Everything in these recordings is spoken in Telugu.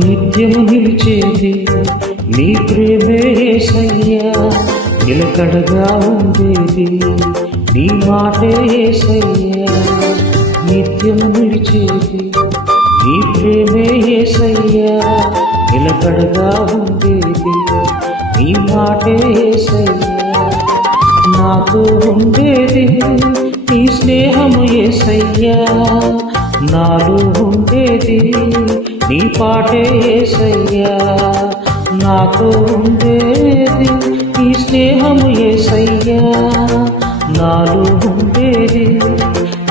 నిత్యము నిలిచేది నీ ప్రేమే యేసయ్యా, నిలకడగా ఉండేది నీ మాటే యేసయ్యా. నిత్యము నిలిచేది నీ ప్రేమే యేసయ్యా, నిలకడగా ఉండేది నీ మాటే యేసయ్యా. నాతో ఉండేది నీ స్నేహము యేసయ్యా, నాలో ఉండేది నీ పాటే యేసయ్యా. నాతో ఉండేది నీ స్నేహము యేసయ్యా, నాలో ఉండేది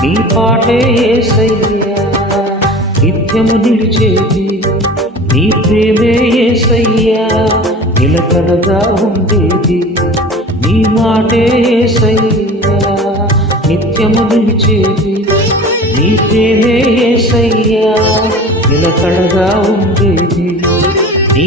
నీ పాటే యేసయ్యా. నిత్యము నిలిచేది నీ ప్రేమే యేసయ్యా, నిలకడగా ఉండేది నీ మాటే యేసయ్యా. నిత్యము నిలిచేది నీ ప్రేమే యేసయ్యా, నిలకడగా ఉండేది నీ